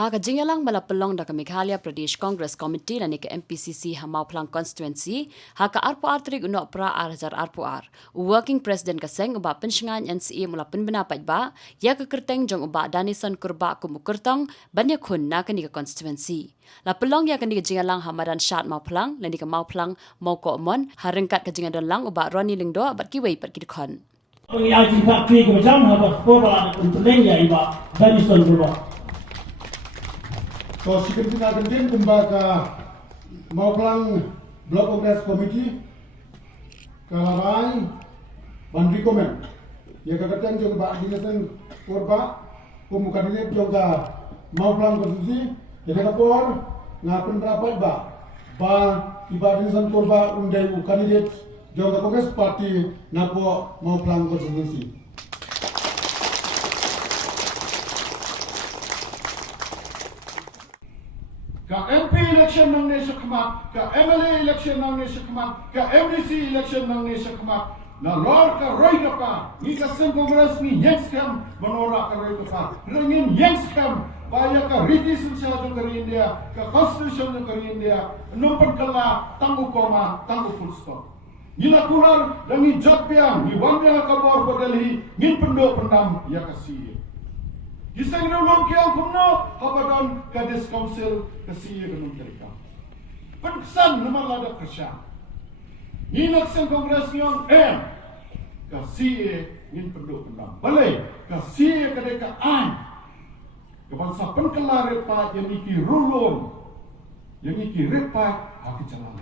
Ha kajingalang malapelong da Meghalaya Pradesh Congress Committee na ni ke MPCC ha Mawphlang Konstitwensi ha ka arpo artrik uno pra arjar arpo ar. Working President kaseng uba pensyengan NCA mula penbenapat ba ya ke Kyrtong jong uba danisan Kurbah kumu Kyrtong ban Ïakhun na ke ni ke konstituensi. La pelong ya ke ni kajingalang ha madan syat Mawphlang na ni ke Mawphlang mau ko mon ha rengkat kajingadan lang uba Roni lingdo bat kiwei pat kidkon. Yang jika kiri ke macam apa Kurbah untuk ya iba danisan Kurbah. So, seperti nak kentin kumbaga Mawphlang Block Congress Committee kalabai ban recommend ya kakateng jong ba dinesen Kurbah kumukanit jong ka Mawphlang Konstitusi ya kapor ngapen rapat ba iba dinesen Kurbah undai kandidat jong ka Congress Party napo Mawphlang Konstitusi. Ka MP election ng Nation Kamak, ka MLA election ng Nation Kamak, ka MDC election ng Nation Kamak, na lor ka roy ka pa, ni ka sem Congress ni Yang Scam, manora ka roy ka pa, ringin Yang Scam, baya ka British Insyado ka India, ka Constitution ka India, numpan kala, tango koma, tango full stop. Nila kular, dangi Jogpiang, ni wangya ka bor po Delhi, ngin pendo pendam, ya kasi. Gisang nulong kiyang kumno, kapadon Kadis Council kasi ganun terika. Pagsan naman lada kasya. Ninak sa Kongres ngayong kasi ngin penduk pendam. Balay, kasi kadeka an. Kabansa pengkalarit pa yang iki rulong, yang iki repat haki jalan.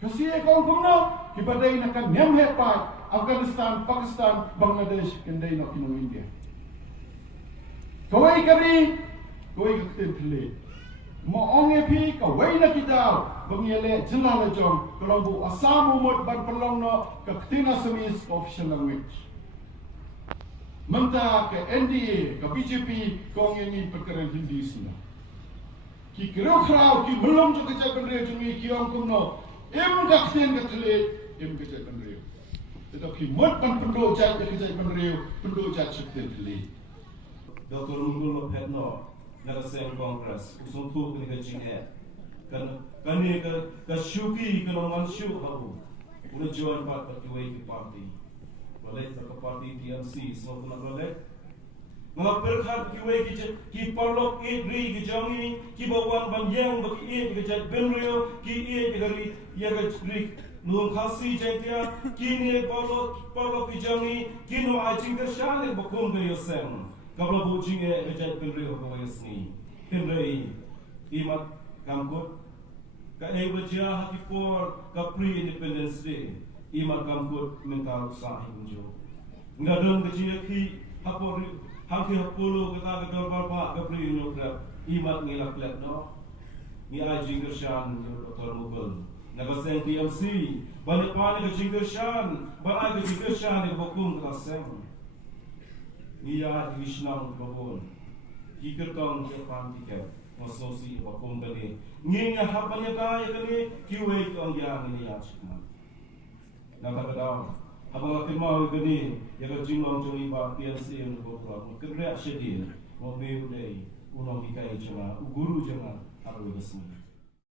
Kasi kau kumno, kibadai nakan nyamhepat Afghanistan, Pakistan, Bangladesh, kendai nak kino India. Kawai kari, kawai kakten kele. Maong epi kawai na kita, bangyele jenala jom, kalau bu asam umut ban pelong no kakten asamis official language. Menta ke NDA, ke BJP, kau ini perkara Hindi sila. Ki kero krau, ki belum juga jaga benda jumi ki orang kuno, kakten kakele, kejaga benda. Tetapi mut ban penduk jaga kejaga benda, penduk jaga kakten kele. Dr. Mungul Petno, Nagasem Congress, Usuntu ni Kajinhe, Kani Kashuki, Kanoman Shu Habu, Una join part of the Wake Party, Valet the Party TMC, Sokuna Valet. Mapperhat Kiway, Ki Parlok 8 Rig Johnny, Kibawan Banyang, Baki 8 Gajat Benrio, Ki 8 Yagat Rig, Nung Kasi Jantia, Kini Parlok Johnny, Kino Ajinga Shane, Bakum Yosem. Kapla bujing ejat penri ho kawasni penri imat kamkut ka ewaja hati for ka pre independence day imat kamkut mental usahi unjo ngadong kecil ki hapor haki hapolo kata kata barba ka pre inograp imat ngilak lek no ni aji gershan otor mugul nabaseng TMC balik pane ka gershan ba aji gershan ni bokum klasem Ia Vishnam Babon, Kyrtong Japan tiket, Masosi Bakum Bani, Ninga Hapanya Kaya Kani, Kiway on Yang in Ïakhun. Nakakadaw, habang atimau Gani, Yaga Jingong Joiba, PNC and Bokra, Kyrtong Shedin, Mobiu Day, Unong Hikai Jama, Uguru Jama, Arawism.